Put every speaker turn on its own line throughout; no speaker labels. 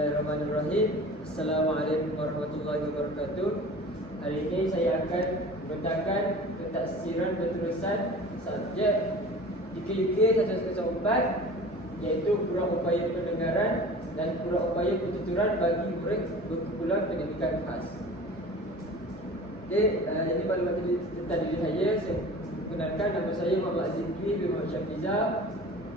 Bismillahirrahmanirrahim. Assalamualaikum warahmatullahi wabarakatuh. Hari ini saya akan membentarkan Ketaksiran berterusan Subjek 3-3-114 Iaitu kurang upaya pendengaran Dan kurang upaya pentuturan Bagi murid berkumpulan pendidikan khas. Okey, uh, ini maklumat tentang diri saya Saya perkenalkan nama saya Muhammad Dwi bin Muhammad Syafiza.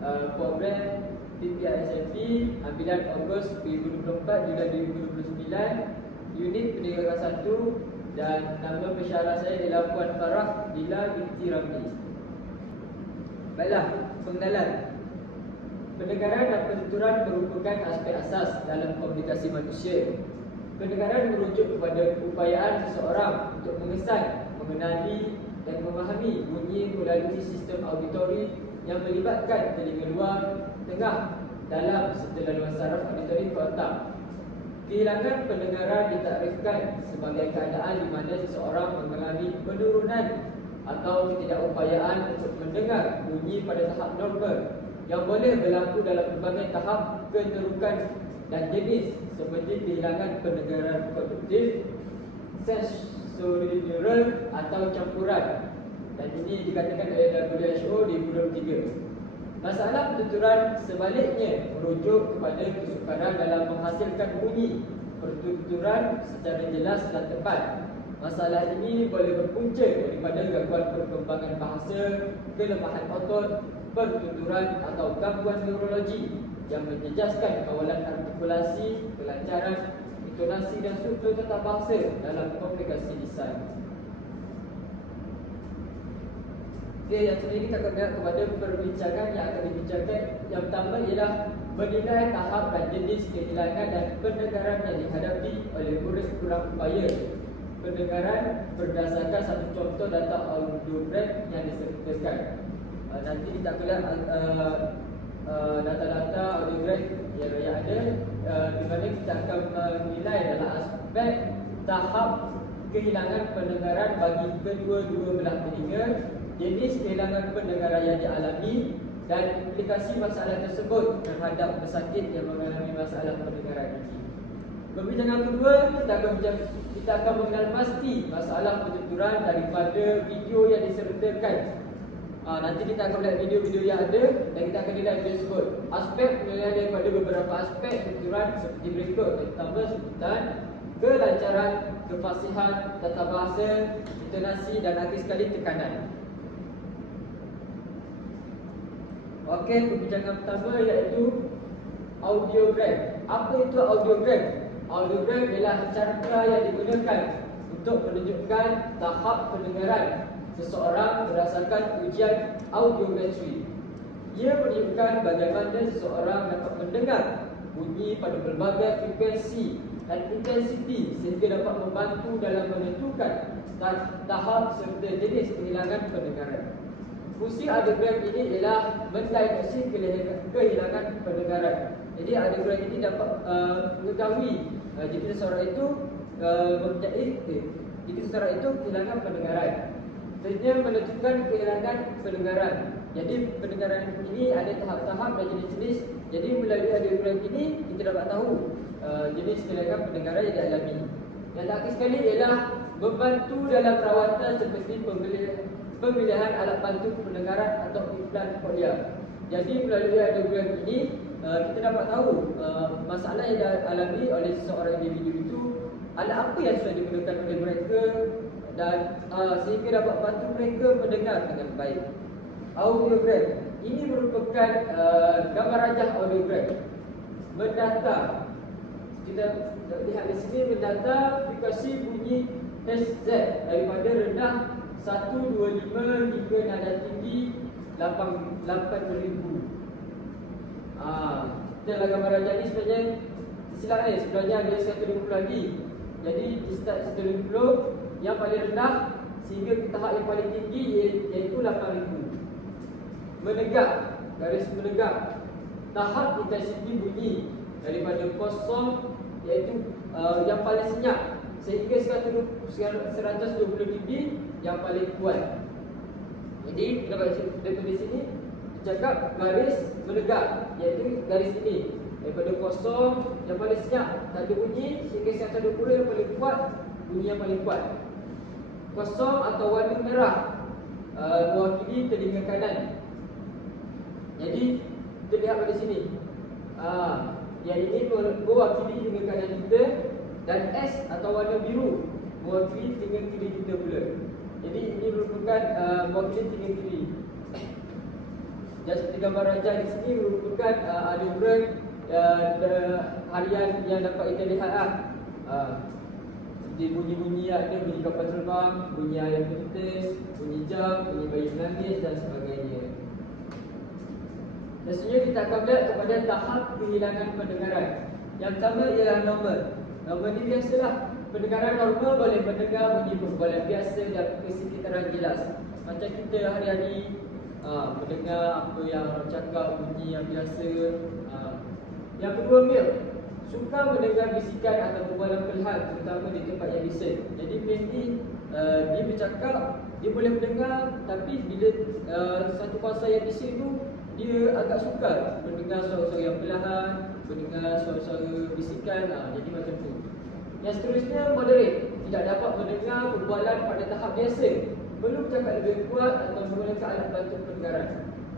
Uh, Program PPISMP Ambilan Ogos 2024 Julai 2029 Unit Pendidikan 1 Dan nama pensyarah saya ialah Puan Farah Bila binti Ramli. Baiklah, pengenalan. Pendengaran dan pentuturan merupakan aspek asas dalam komunikasi manusia. Pendengaran merujuk kepada upayaan seseorang untuk mengesan, mengenali dan memahami bunyi melalui sistem auditori yang melibatkan telinga luar, tengah, dalam serta laluan saraf auditori ke otak. Kehilangan pendengaran ditakrifkan sebagai keadaan di mana seseorang mengalami penurunan atau ketidakupayaan untuk mendengar bunyi pada tahap normal yang boleh berlaku dalam berbagai tahap keterukan dan jenis seperti kehilangan pendengaran produktif, sensorineural atau campuran dan ini dikatakan oleh WHO di bulan 3. Masalah pentuturan sebaliknya merujuk kepada kesukaran dalam menghasilkan bunyi pertuturan secara jelas dan tepat. Masalah ini boleh berpunca daripada gangguan perkembangan bahasa, kelemahan otot, pertuturan atau gangguan neurologi yang menjejaskan kawalan artikulasi, kelancaran, intonasi dan struktur tata bahasa dalam komunikasi lisan. Okey, yang sendiri kita akan kepada perbincangan yang akan dibincangkan Yang pertama ialah menilai tahap dan jenis kehilangan dan pendengaran yang dihadapi oleh murid kurang upaya. Pendengaran berdasarkan satu contoh data audiogram yang disertakan uh, Nanti kita akan lihat uh, uh, data-data audiogram yang, yang ada uh, Di mana kita akan menilai dalam aspek tahap kehilangan pendengaran bagi kedua-dua belah telinga jenis kehilangan pendengaran yang dialami dan implikasi masalah tersebut terhadap pesakit yang mengalami masalah pendengaran ini. Perbincangan kedua, kita akan kita akan mengenal pasti masalah pentuturan daripada video yang disertakan. Ha, nanti kita akan melihat video-video yang ada dan kita akan lihat video tersebut. Aspek penilaian daripada beberapa aspek pentuturan seperti berikut. Pertama, sebutan, kelancaran, kefasihan, tata bahasa, intonasi dan akhir sekali tekanan. Okey, perbincangan pertama iaitu audiogram. Apa itu audiogram? Audiogram ialah cara yang digunakan untuk menunjukkan tahap pendengaran seseorang berdasarkan ujian audiometri. Ia menunjukkan bagaimana seseorang dapat mendengar bunyi pada berbagai frekuensi dan intensiti sehingga dapat membantu dalam menentukan tahap serta jenis kehilangan pendengaran. Fungsi audiogram ini ialah mendiagnosis kehilangan pendengaran. Jadi audiogram ini dapat uh, mengetahui uh, jika seseorang itu uh, mempunyai eh, jika seseorang itu kehilangan pendengaran. Seterusnya menentukan kehilangan pendengaran. Jadi pendengaran ini ada tahap-tahap dan jenis-jenis. Jadi melalui audiogram ini kita dapat tahu uh, jenis kehilangan pendengaran yang dialami. Yang terakhir sekali ialah membantu dalam perawatan seperti pembelian pemilihan alat bantu pendengaran atau implan cochlear. Jadi melalui audiogram ini uh, kita dapat tahu uh, masalah yang dialami oleh seseorang individu itu alat apa yang sudah digunakan oleh mereka dan uh, sehingga dapat bantu mereka mendengar dengan baik. Audiogram ini merupakan gambar rajah audiogram mendata kita lihat di sini mendata frekuensi bunyi SZ daripada rendah satu dua lima hingga nada tinggi lapan lapan ribu. Ah, itulah gambar raja ni sebenarnya silap ni sebenarnya ada satu ribu lagi. Jadi di start satu ribu yang paling rendah sehingga ke tahap yang paling tinggi iaitu lapan ribu. Menegak garis menegak tahap intensiti bunyi daripada kosong iaitu uh, yang paling senyap sehingga 120 dB yang paling kuat. Jadi kita baca dari sini cakap garis menegak iaitu garis ini. Daripada kosong yang paling senyap Tak ada bunyi Sehingga 120 yang paling kuat Bunyi yang paling kuat. Kosong atau warna merah uh, Mewakili telinga kanan. Jadi Kita lihat pada sini. Uh, Yang ini mewakili telinga kanan kita Dan S atau warna biru Mewakili telinga kiri kita pula Jadi ini merupakan uh, Mewakili telinga kiri dan seperti gambar raja di sini merupakan uh, aluran uh, harian yang dapat kita lihat lah. Uh, di bunyi-bunyi ada bunyi kapal terbang, bunyi ayam bertetes, bunyi jam, bunyi bayi menangis dan sebagainya. Dan kita akan melihat kepada tahap kehilangan pendengaran. Yang pertama ialah normal. Normal ni biasalah. Pendengaran normal boleh mendengar bunyi perbualan biasa dan kesekitaran jelas. Macam kita hari-hari ha, mendengar apa yang orang cakap bunyi yang biasa ha. yang kedua mil suka mendengar bisikan atau perbualan perlahan terutama di tempat yang bising jadi ni uh, dia bercakap dia boleh mendengar tapi bila uh, satu fasa yang bising tu dia agak suka mendengar suara-suara yang perlahan mendengar suara-suara bisikan ha, jadi macam tu yang seterusnya moderate tidak dapat mendengar perbualan pada tahap biasa perlu bercakap lebih kuat atau menggunakan alat bantu pendengaran.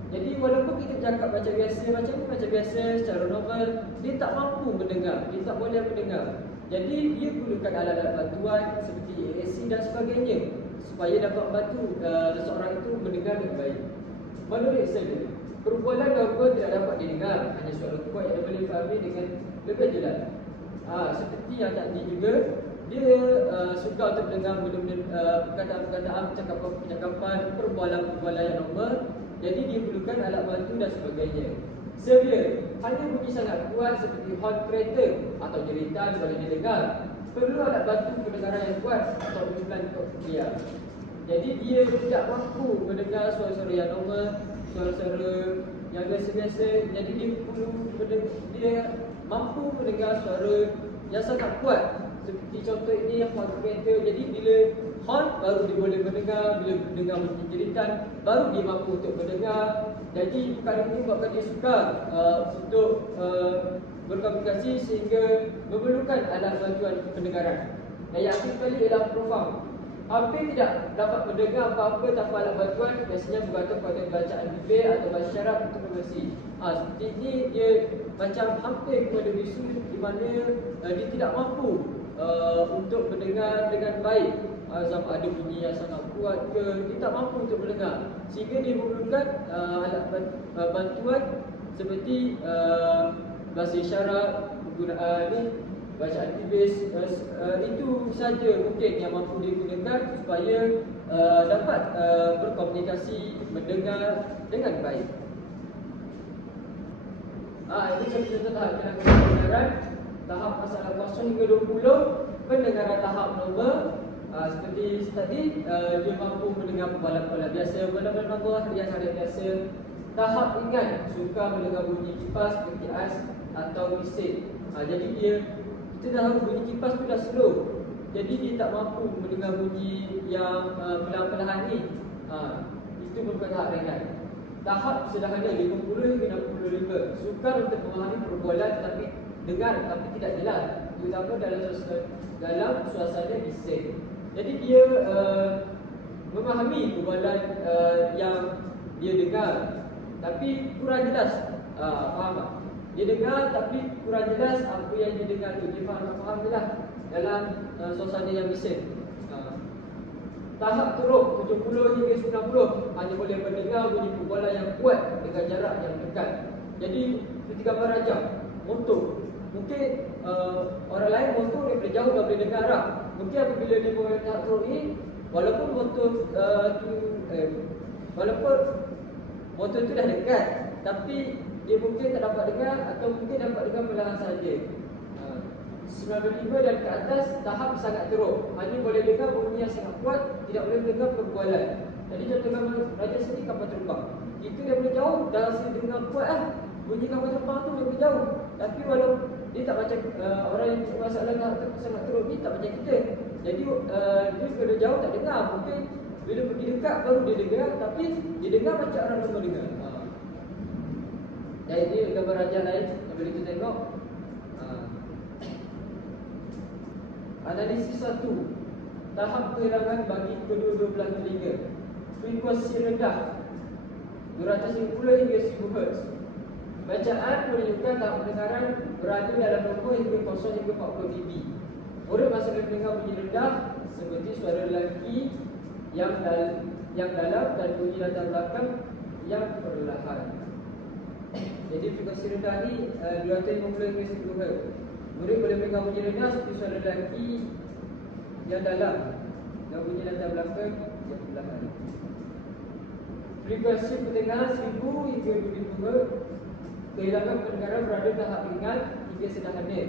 Jadi walaupun kita bercakap macam biasa, macam ni macam biasa secara normal, dia tak mampu mendengar, dia tak boleh mendengar. Jadi dia perlukan alat-alat bantuan seperti AAC dan sebagainya supaya dapat membantu uh, seseorang itu mendengar dengan baik. Menurut saya, perbualan normal tidak dapat didengar, hanya suara kuat yang boleh difahami dengan lebih jelas. Ha, seperti yang tadi juga, dia uh, suka untuk mendengar uh, perkataan-perkataan, percakapan-percakapan, perbualan-perbualan yang normal. Jadi dia perlukan alat bantu dan sebagainya. Severe, hanya bunyi sangat kuat seperti horn kereta atau jeritan boleh didengar. Perlu alat bantu pendengaran yang kuat atau implan koklear. Jadi dia tidak mampu mendengar suara-suara yang normal, suara-suara yang biasa-biasa. Jadi dia perlu dia mampu mendengar suara yang sangat kuat. Seperti contoh ini yang horn kereta jadi bila horn baru dia boleh mendengar bila mendengar bunyi jeritan baru dia mampu untuk mendengar. Jadi perkara ini buatkan dia suka uh, untuk uh, berkomunikasi sehingga memerlukan alat bantuan pendengaran. Dan yang akhir sekali ialah profound hampir tidak dapat mendengar apa-apa tanpa alat bantuan. Biasanya bergantung pada bacaan bibir atau syarat untuk komunikasi ha, ini dia macam hampir kepada bisu di mana uh, dia tidak mampu uh, untuk mendengar dengan baik. Uh, sama ada bunyi yang sangat kuat ke dia tak mampu untuk mendengar. Sehingga dia memerlukan uh, alat bantuan seperti uh, bahasa isyarat penggunaan ni bacaan tibis uh, uh, itu saja mungkin yang mampu digunakan supaya uh, dapat uh, berkomunikasi mendengar dengan baik. Ah, ini contoh-contoh tahap pendengaran tahap masalah kosong hingga 20 pendengaran tahap normal uh, seperti tadi uh, dia mampu mendengar perbualan-perbualan biasa perbualan nombor harian harian biasa. Tahap ringan suka mendengar bunyi kipas seperti ais atau bising uh, jadi dia kita dah bunyi kipas tu dah slow. Jadi dia tak mampu mendengar bunyi yang uh, perlahan-perlahan ni. Uh, itu merupakan tahap ringan tahap sederhana 50 hingga 65 sukar untuk memahami perbualan tetapi dengar tapi tidak jelas. Terutama dalam suasana dalam suasana bising. Jadi dia uh, memahami perbualan uh, yang dia dengar. Tapi kurang jelas. Uh, faham tak dia dengar tapi kurang jelas apa yang dia dengar tu. Dia faham faham jelas dalam uh, suasana yang bising. Uh, tahap teruk 70 hingga 90 hanya boleh mendengar bunyi perbualan yang kuat dengan jarak yang dekat. Jadi ketika berajak motor. Mungkin uh, orang lain motor daripada jauh dah boleh dengar lah. Mungkin apabila dia boleh nak turun ni, walaupun motor uh, tu, eh, walaupun motor tu dah dekat, tapi dia mungkin tak dapat dengar atau mungkin dapat dengar perlahan saja. Uh, 95 dan ke atas tahap sangat teruk. Hanya boleh dengar bunyi yang sangat kuat, tidak boleh dengar perbualan. Jadi contoh gambar raja sini kapal terbang. Itu dia boleh jauh, dah rasa dengar kuat lah. Bunyi kapal terbang tu lebih jauh. Tapi walaupun dia tak macam uh, orang yang masalah sangat teruk ni tak macam kita. Jadi uh, dia bila jauh tak dengar. Mungkin bila pergi dekat baru dia dengar tapi dia dengar macam orang normal dengar. Dan ini gambar raja lain Boleh kita tengok. Uh, Analisis satu. Tahap kehilangan bagi kedua-dua belah telinga. Frekuensi rendah. 250 hingga 1000 Hz Bacaan menunjukkan tahap pendengaran berada dalam nombor hingga 0 hingga 40 dB. Murid masih mendengar bunyi rendah seperti suara lelaki yang, dal yang dalam dan bunyi latar belakang yang perlahan Jadi frekuensi rendah ni uh, 250 hingga 10 Hz Murid boleh mendengar bunyi rendah seperti suara lelaki yang dalam. Dan bunyi latar belakang yang perlahan Frekuensi pendengaran 1000 hingga 2000 Hz Kehilangan pendengaran berada tahap ringan hingga sederhana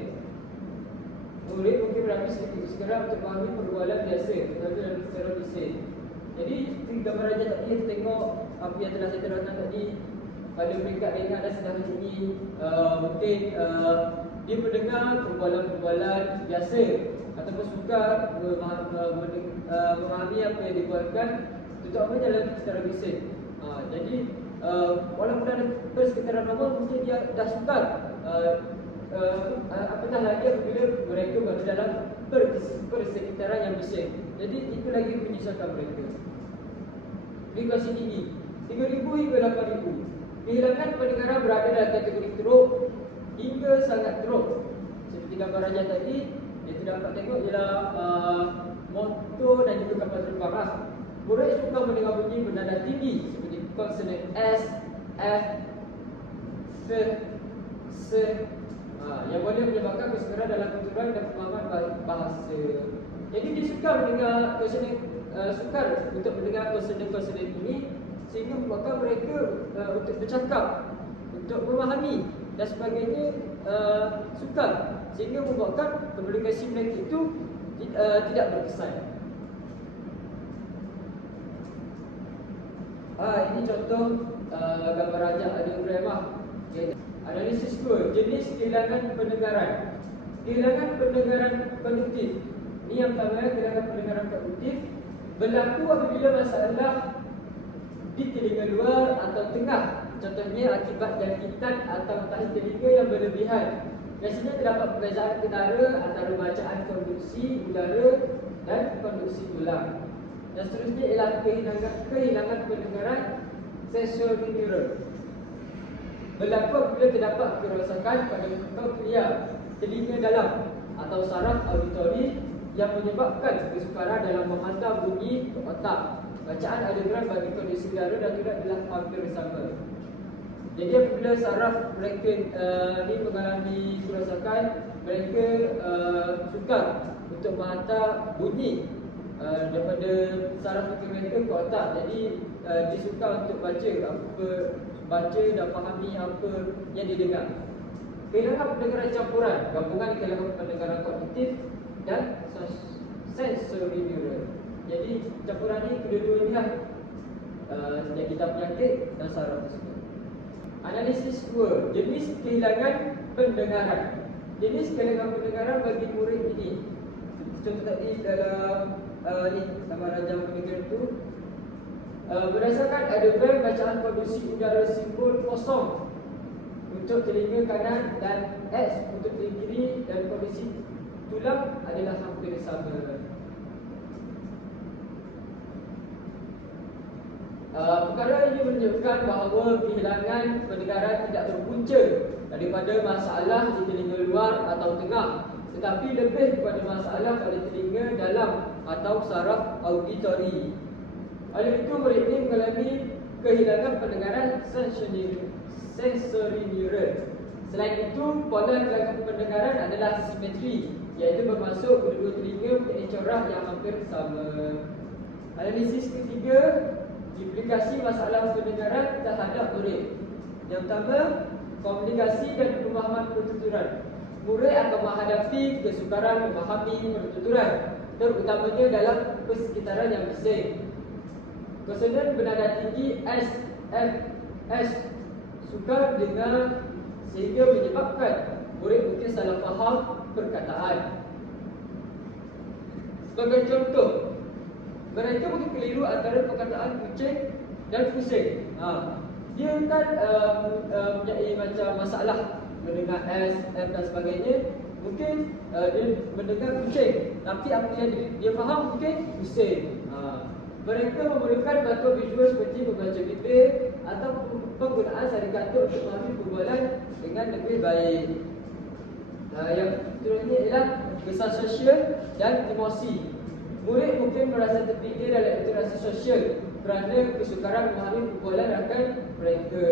Murid mungkin berapi sedikit segera untuk memahami perbualan biasa Tetapi dalam secara bising Jadi di gambar raja tadi kita tengok Apa yang telah saya terangkan tadi Pada peringkat ringan dan sederhana ini uh, Mungkin uh, dia mendengar perbualan-perbualan biasa Ataupun suka memahami, uh, memahami apa yang dibuatkan Terutama dalam secara bising. Uh, Jadi uh, walaupun ada persekitaran normal mungkin dia dah sukar uh, apatah lagi apabila mereka berada dalam persekitaran yang besar jadi itu lagi menyesalkan mereka. Frekuensi tinggi 3000 hingga 8000 kehilangan pendengaran berada dalam kategori teruk hingga sangat teruk seperti gambar raja tadi yang kita dapat tengok ialah uh, motor dan juga kapal terbang lah. Murid suka mendengar bunyi bernada tinggi seperti konsonant S, F, S, S ha, yang boleh menyebabkan kesegaran dalam tuturan dan pemahaman bahasa. Jadi dia suka mendengar konsonant uh, sukar untuk mendengar konsonant-konsonant ini sehingga membuatkan mereka uh, untuk bercakap, untuk memahami dan sebagainya uh, sukar sehingga membuatkan komunikasi mereka itu uh, tidak berkesan. Ah ini contoh uh, gambar rajak audiogram lah. Okay. Analisis dua jenis kehilangan pendengaran. Kehilangan pendengaran kognitif. Ini yang pertama kehilangan pendengaran kognitif berlaku apabila masalah di telinga luar atau tengah. Contohnya akibat jangkitan atau tahi telinga yang berlebihan. Biasanya terdapat perbezaan ketara antara bacaan konduksi udara dan konduksi tulang. Dan seterusnya ialah kehilangan, kehilangan pendengaran sensory neuron. Berlaku apabila terdapat kerosakan pada koklea telinga dalam atau saraf auditori yang menyebabkan kesukaran dalam menghantar bunyi ke otak. Bacaan audiogram bagi kondisi udara dan tidak adalah hampir sama. Jadi apabila saraf mereka uh, ni mengalami kerosakan, mereka uh, sukar untuk menghantar bunyi Uh, daripada saraf fikir mereka ke otak. Jadi uh, dia suka untuk baca apa baca dan fahami apa yang didengar kehilangan pendengaran campuran. Gabungan kehilangan pendengaran kognitif dan sensory neural jadi campuran ni kedua-dua lah uh, yang kita penyakit dan saraf tersebut. Analisis 2 jenis kehilangan pendengaran. Jenis kehilangan pendengaran bagi murid ini. Contoh tadi dalam uh, ni sama raja mendengar itu uh, berdasarkan adegan bacaan kondisi udara simbol kosong untuk telinga kanan dan X untuk telinga kiri dan kondisi tulang adalah hampir sama. Uh, perkara ini menunjukkan bahawa kehilangan pendengaran tidak berpunca daripada masalah di telinga luar atau tengah tetapi lebih kepada masalah pada telinga dalam atau saraf auditori. Oleh itu murid ini mengalami kehilangan pendengaran sensory neuron. Selain itu, pola kehilangan pendengaran adalah simetri iaitu bermasuk kedua telinga mempunyai corak yang hampir sama. Analisis ketiga, implikasi masalah pendengaran terhadap murid. Yang pertama, komunikasi dan pemahaman pertuturan. Murid akan menghadapi kesukaran memahami pertuturan terutamanya dalam persekitaran yang besar. Kesedaran bernada tinggi S, F, S sukar dengar sehingga menyebabkan murid mungkin salah faham perkataan. Sebagai contoh, mereka mungkin keliru antara perkataan kucing dan pusing. Ha. Dia kan uh, uh, macam masalah mendengar S, M dan sebagainya. Mungkin uh, dia mendengar pusing Tapi apa yang dia, dia faham mungkin pusing. Uh, Mereka memerlukan bantuan visual seperti membaca bibir Atau penggunaan sari kantuk untuk memahami perbualan dengan lebih baik. Uh, Yang seterusnya ialah kesan sosial dan emosi Murid mungkin merasa terpinggir dalam interaksi sosial kerana kesukaran memahami perbualan rakan mereka.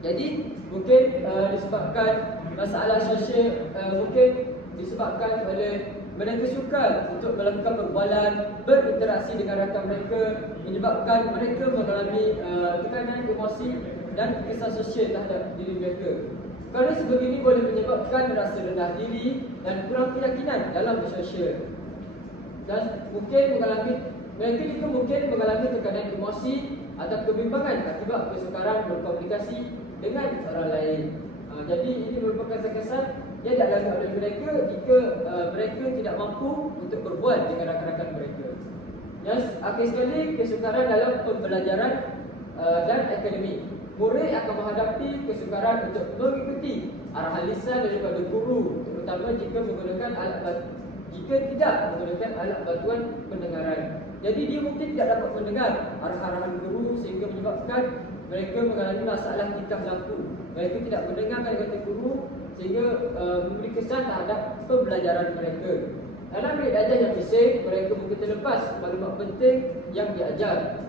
Jadi mungkin uh, disebabkan masalah sosial uh, mungkin disebabkan oleh mereka suka untuk melakukan perbualan berinteraksi dengan rakan mereka menyebabkan mereka mengalami uh, tekanan emosi dan kesan sosial terhadap diri mereka. Kerana sebegini boleh menyebabkan rasa rendah diri dan kurang keyakinan dalam bersosial dan mungkin mengalami mereka juga mungkin mengalami tekanan emosi atau kebimbangan akibat kesukaran berkomunikasi dengan orang lain. Uh, jadi ini merupakan kesan yang dialami oleh mereka jika uh, mereka tidak mampu untuk berbual dengan rakan-rakan mereka. Yang akhir sekali kesukaran dalam pembelajaran uh, dan akademik. Murid akan menghadapi kesukaran untuk mengikuti arahan lisan daripada guru terutama jika menggunakan alat jika tidak menggunakan alat bantuan pendengaran. Jadi dia mungkin tidak dapat mendengar arahan-arahan guru sehingga menyebabkan mereka mengalami masalah tingkah laku. Mereka tidak mendengar kata-kata guru sehingga uh, memberi kesan terhadap pembelajaran mereka. Dalam bilik ajar yang bising, mereka mungkin terlepas maklumat penting yang diajar.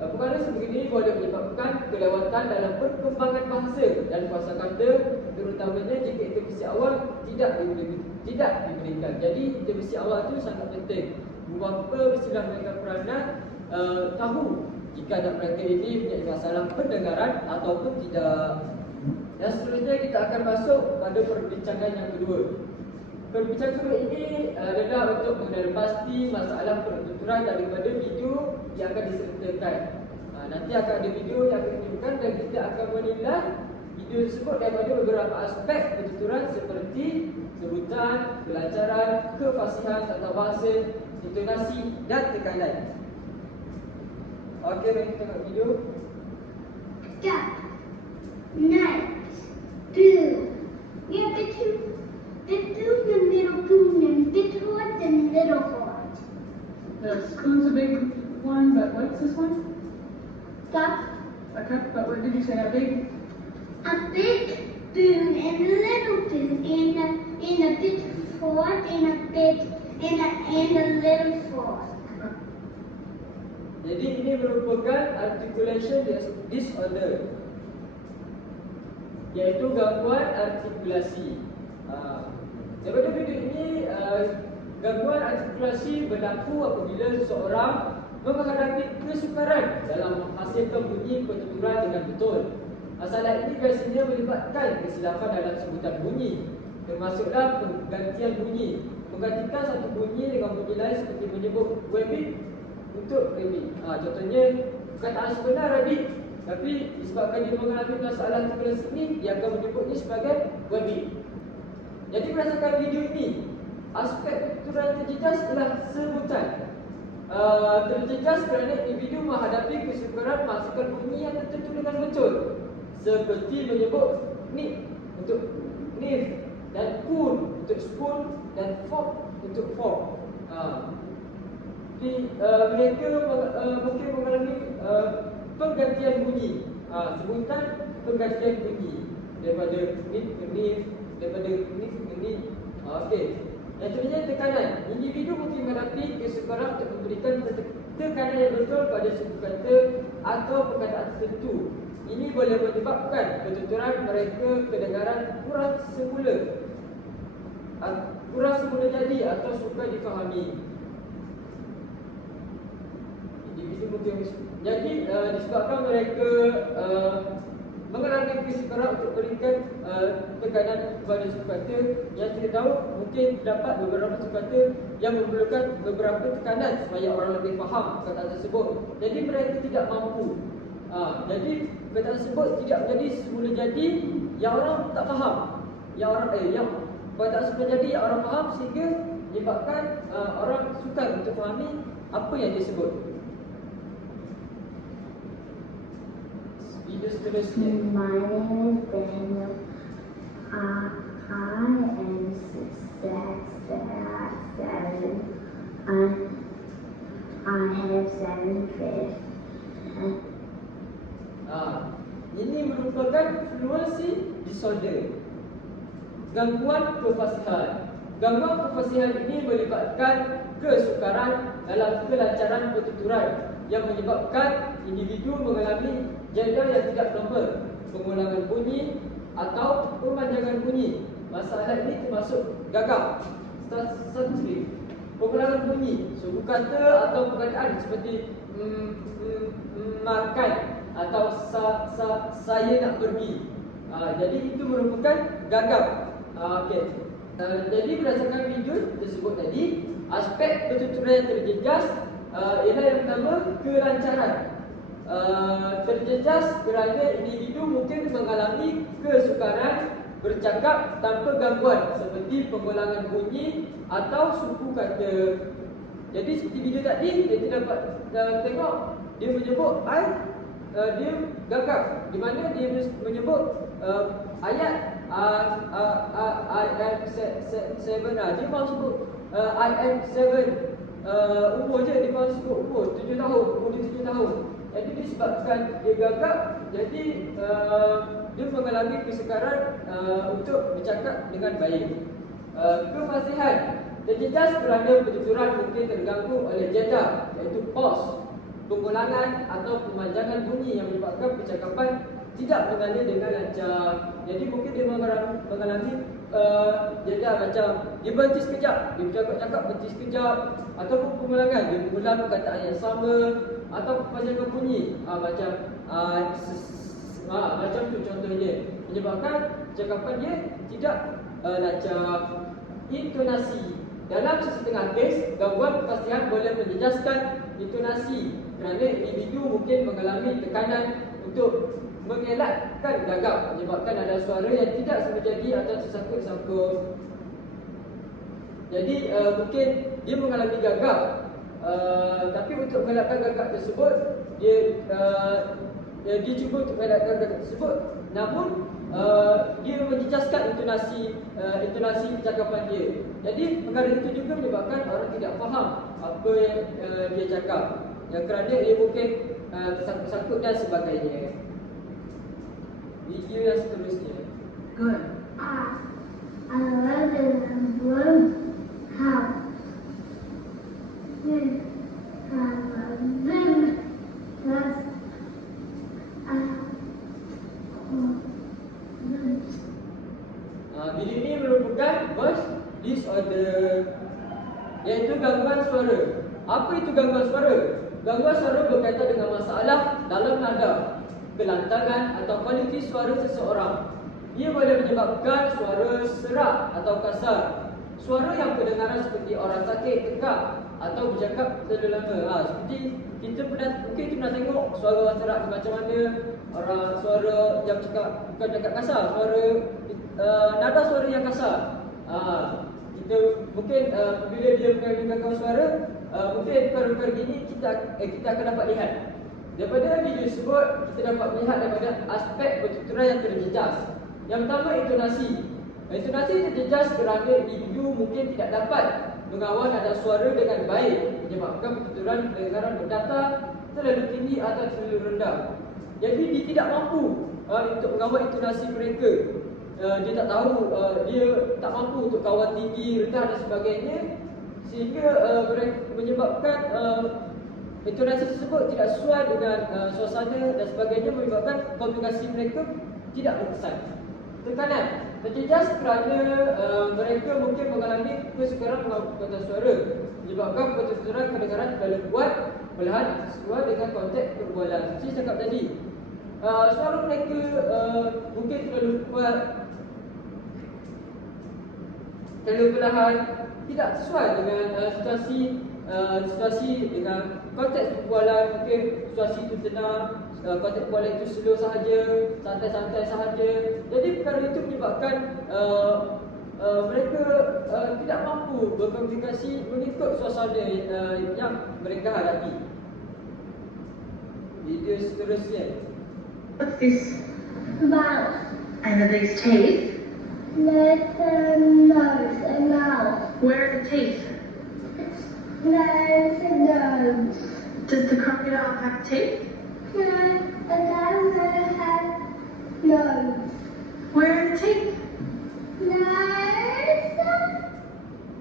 Uh, perkara sebegini boleh menyebabkan kelewatan dalam perkembangan bahasa dan kuasa kata terutamanya jika itu awal tidak diberikan tidak diberikan. Jadi intervensi awal itu sangat penting. Beberapa mestilah mereka peranan uh, tahu jika anak mereka ini punya masalah pendengaran ataupun tidak. Dan seterusnya kita akan masuk pada perbincangan yang kedua. Perbincangan kedua ini adalah untuk mengenal pasti masalah pertuturan daripada video yang akan disertakan. Uh, nanti akan ada video yang akan ditunjukkan dan kita akan menilai tersebut daripada beberapa aspek pertuturan seperti sebutan, kelancaran, kefasihan tata bahasa, intonasi dan tekanan. Okey, mari kita tengok video.
Stop. Night. Blue. We have the two, the two, the middle boom, and big heart, and little heart.
The spoon's a big one, but what's this one?
Stop.
A cup, but what did you say, a big?
A big and a little and a, and a big fork, and a big, and a, and a little fork.
Jadi ini merupakan articulation dis- disorder Iaitu gangguan artikulasi ha. Daripada video ini uh, Gangguan artikulasi berlaku apabila seseorang Menghadapi kesukaran dalam menghasilkan bunyi pertuturan dengan betul Masalah ini biasanya melibatkan kesilapan dalam sebutan bunyi. Termasuklah penggantian bunyi. Menggantikan satu bunyi dengan bunyi lain seperti menyebut rabbit untuk rabbit. Ha, Contohnya perkataan sebenar rabbit Tapi disebabkan dia mengalami masalah artikulasi ini Dia akan menyebutnya sebagai rabbit. Jadi berdasarkan video ini Aspek pertuturan terjejas adalah sebutan. Uh, Terjejas kerana individu menghadapi kesukaran menghasilkan bunyi yang tertentu dengan betul Seperti menyebut nip untuk nif dan spoon untuk spoon dan fork untuk fork. Uh, di, uh, mereka uh, mungkin mengalami uh, penggantian bunyi. Uh, sebutan penggantian bunyi daripada nif ke nif, daripada nif ke nif. Uh, Okey. Yang seterusnya tekanan. Individu mungkin menghadapi kesukaran untuk memberikan tekanan yang betul pada suku kata atau perkataan tertentu. Ini boleh menyebabkan ketuturan mereka kedengaran kurang semula. Kurang semula jadi atau suka difahami. Jadi uh, disebabkan mereka uh, mengalami kesukaran untuk berikan uh, tekanan kepada sukata yang kita tahu mungkin dapat beberapa sukata yang memerlukan beberapa tekanan supaya orang lebih faham kata tersebut. Jadi mereka tidak mampu. Uh, jadi kata tersebut tidak menjadi semula jadi yang orang tak faham yang orang eh yang perkataan semula jadi yang orang faham sehingga menyebabkan uh, orang sukar untuk fahami apa yang disebut video seterusnya
My name is Daniel. I, I am seven, seven, and I have seven fish.
Ha, ini merupakan fluency disorder. Gangguan kefasihan. Gangguan kefasihan ini melibatkan kesukaran dalam kelancaran pertuturan yang menyebabkan individu mengalami jeda yang tidak normal, pengulangan bunyi atau pemanjangan bunyi. Masalah ini termasuk gagap, sensitif, pengulangan bunyi, suku kata atau perkataan seperti mm, mm, mm, makan atau sa, sa, saya nak pergi. Uh, jadi itu merupakan gagap. Uh, okay. Uh, jadi berdasarkan video tersebut tadi, aspek pertuturan yang terjejas uh, ialah yang pertama kelancaran. Uh, terjejas kerana individu mungkin mengalami kesukaran bercakap tanpa gangguan seperti pengulangan bunyi atau suku kata. Jadi seperti video tadi, kita dapat uh, tengok dia menyebut I uh, dia gagap di mana dia menyebut uh, ayat uh, uh, uh, am seven lah. Dia mahu sebut am seven umur je dia mahu sebut umur tujuh tahun umur dia tujuh tahun. Jadi disebabkan dia gagap jadi uh, dia mengalami kesukaran uh, untuk bercakap dengan baik. Uh, kefasihan terjejas kerana pertuturan mungkin terganggu oleh jeda iaitu pause pengulangan atau pemanjangan bunyi yang menyebabkan percakapan tidak mengalir dengan lancar. Jadi mungkin dia mengalami, mengalami uh, jeda macam dia berhenti sekejap, dia bercakap-cakap berhenti sekejap ataupun pengulangan, dia mengulang perkataan yang sama atau pemanjangan bunyi uh, macam uh, uh, macam tu contohnya menyebabkan percakapan dia tidak uh, lancar. Intonasi dalam sesetengah kes, gangguan kepastian boleh menjejaskan intonasi kerana individu mungkin mengalami tekanan untuk mengelakkan gagap menyebabkan ada suara yang tidak semajadi atau tersangkut-sangkut. Jadi uh, mungkin dia mengalami gagap uh, tapi untuk mengelakkan gagap tersebut dia uh, dia cuba untuk mengelakkan gagap tersebut namun uh, dia menjejaskan intonasi uh, intonasi percakapan dia. Jadi perkara itu juga menyebabkan orang tidak faham apa yang uh, dia cakap yang kerana ia mungkin uh, tersangkut-sangkut dan sebagainya. Video yang seterusnya.
Good.
I, I live in a blue house. With a limit plus a
Uh, video ini merupakan voice disorder iaitu gangguan suara. Apa itu gangguan suara? Gangguan suara berkaitan dengan masalah dalam nada, kelantangan atau kualiti suara seseorang. Ia boleh menyebabkan suara serak atau kasar. Suara yang kedengaran seperti orang sakit, tegak atau bercakap terlalu lama. Ha, seperti kita pernah, mungkin kita pernah tengok suara serak macam mana. Orang suara yang cakap, bukan cakap kasar, suara uh, nada suara yang kasar. Ha, kita mungkin uh, bila dia mendengarkan suara, uh, mungkin perkara ini kita eh, kita akan dapat lihat daripada video tersebut kita dapat melihat daripada aspek pertuturan yang terjejas yang pertama intonasi intonasi terjejas kerana individu mungkin tidak dapat mengawal nada suara dengan baik menyebabkan pertuturan pendengaran berdata terlalu tinggi atau terlalu rendah jadi dia tidak mampu uh, untuk mengawal intonasi mereka. Uh, dia tak tahu uh, dia tak mampu untuk kawal tinggi rendah dan sebagainya. Sehingga uh, menyebabkan uh, intonasi tersebut tidak sesuai dengan uh, suasana dan sebagainya menyebabkan komunikasi mereka tidak berkesan. Tekanan terjejas kerana uh, mereka mungkin mengalami kesukaran mengangkat suara menyebabkan pertuturan kedengaran terlalu kuat perlahan sesuai dengan konteks perbualan. Saya cakap tadi, uh, suara mereka uh, mungkin terlalu kuat terlalu perlahan tidak sesuai dengan uh, situasi uh, situasi dengan konteks perbualan mungkin situasi itu tenang uh, konteks perbualan itu slow sahaja santai-santai sahaja jadi perkara itu menyebabkan uh, uh, mereka uh, tidak mampu berkomunikasi mengikut suasana uh, yang mereka hadapi video seterusnya
What's this? And are these teeth?
There's a nose, a mouth.
Where are the teeth?
There's a nose.
Does the crocodile have teeth?
No,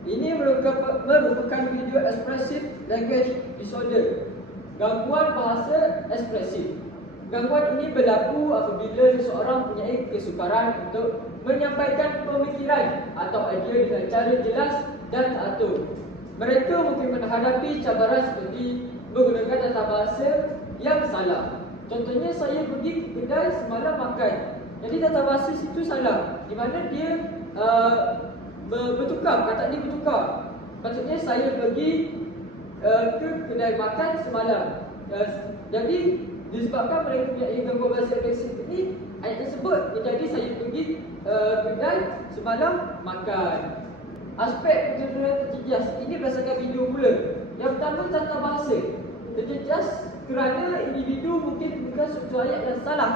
Ini merupakan, merupakan video expressive language disorder. Gangguan bahasa ekspresif. Gangguan ini berlaku apabila seseorang mempunyai kesukaran untuk menyampaikan pemikiran atau idea dengan cara jelas dan teratur. Mereka mungkin menghadapi cabaran seperti menggunakan tata bahasa yang salah. Contohnya saya pergi ke kedai semalam makan. Jadi tata bahasa situ salah. Di mana dia uh, ber- bertukar, kata ni bertukar. Maksudnya saya pergi uh, ke kedai makan semalam. Uh, jadi disebabkan mereka punya gangguan bahasa agresif ini, ayat tersebut menjadi saya pergi uh, kedai semalam makan. Aspek kejujuran terjejas ini berdasarkan video mula. Yang pertama tata bahasa. Terjejas kerana individu mungkin menggunakan suatu ayat yang salah,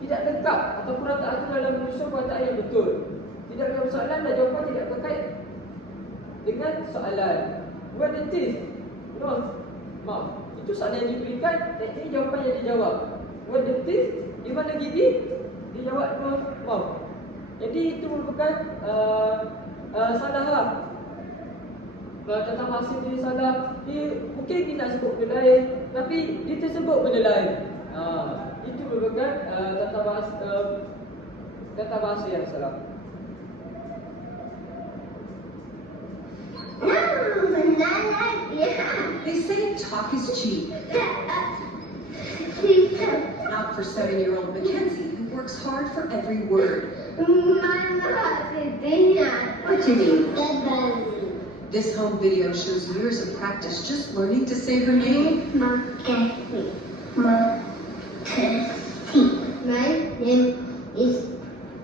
tidak lengkap atau kurang teratur dalam menyusun perkataan yang betul. Tidak ada soalan dan jawapan tidak terkait dengan soalan. What it is? No, maaf. Itu soalan yang diberikan dan ini jawapan yang dijawab. What it is? Di mana gigi? Dijawab no, maaf. Jadi itu merupakan uh, uh, salah lah. Kalau dia salah, dia mungkin dia nak sebut benda lain, tapi dia tersebut benda lain. Uh, itu merupakan uh, tata bahasa uh, tata bahasa yang salah.
No, not like yeah.
They say talk is cheap.
Don't.
For seven-year-old Mackenzie, who works hard for every word. What you mean? This home video shows years of practice just learning to say her name.
Mackenzie. Mackenzie. My name is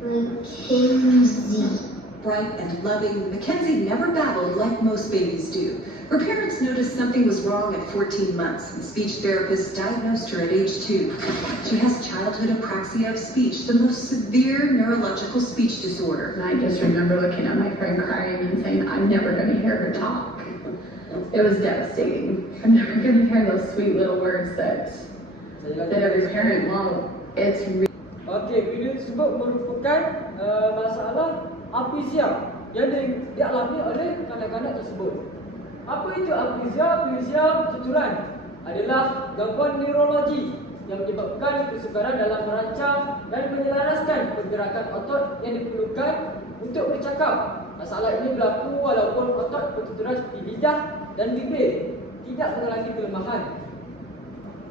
Mackenzie.
Bright and loving, Mackenzie never babbled like most babies do. Her parents noticed something was wrong at 14 months, and speech therapists diagnosed her at age two. She has childhood apraxia of speech, the most severe neurological speech disorder.
And I just remember looking at my friend crying and saying, I'm never going to hear her talk. It was devastating. I'm never going to hear those sweet little words that, that every parent wants. It's re-
Okey, video tersebut merupakan uh, masalah apisia yang di, dialami oleh kanak-kanak tersebut. Apa itu apisia? Apisia ketuturan adalah gangguan neurologi yang menyebabkan kesukaran dalam merancang dan menyelaraskan pergerakan otot yang diperlukan untuk bercakap. Masalah ini berlaku walaupun otot pertuturan seperti lidah dan bibir tidak mengalami kelemahan.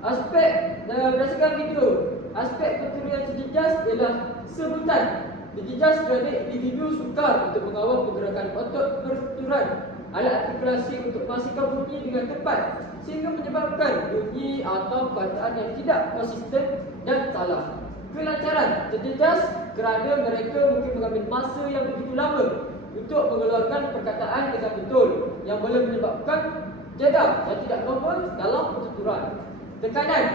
Aspek uh, berdasarkan video, aspek pertuturan terjejas ialah sebutan. Terjejas kerana individu sukar untuk mengawal pergerakan otot pertuturan. Alat artikulasi untuk memastikan bunyi dengan tepat sehingga menyebabkan bunyi atau perkataan yang tidak konsisten dan salah. Kelancaran terjejas kerana mereka mungkin mengambil masa yang begitu lama untuk mengeluarkan perkataan dengan betul yang boleh menyebabkan jeda yang tidak normal dalam pertuturan. Tekanan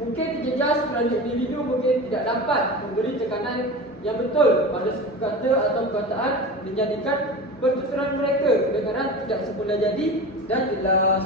mungkin terjejas kerana individu mungkin tidak dapat memberi tekanan yang betul pada suku kata atau perkataan menjadikan pertuturan mereka kedengaran tidak semula jadi dan jelas.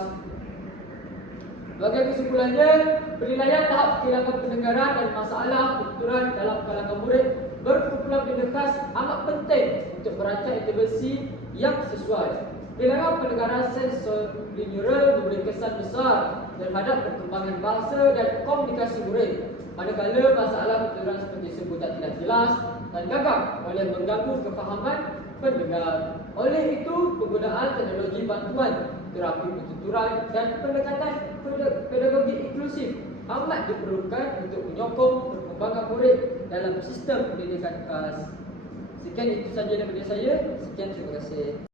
Sebagai kesimpulannya, penilaian tahap kehilangan pendengaran dan masalah pertuturan dalam kalangan murid berkumpulan pendekas amat penting untuk merancang intervensi yang sesuai. Kehilangan pendengaran sensorineural memberi kesan besar terhadap perkembangan bahasa dan komunikasi murid. Manakala masalah pertuturan seperti sebutan tidak jelas dan gagap boleh mengganggu kefahaman pendengar. Oleh itu, penggunaan teknologi bantuan, terapi pertuturan dan pendekatan peda- pedagogi inklusif amat diperlukan untuk menyokong perkembangan murid dalam sistem pendidikan khas. Sekian itu saja daripada saya. Sekian terima kasih.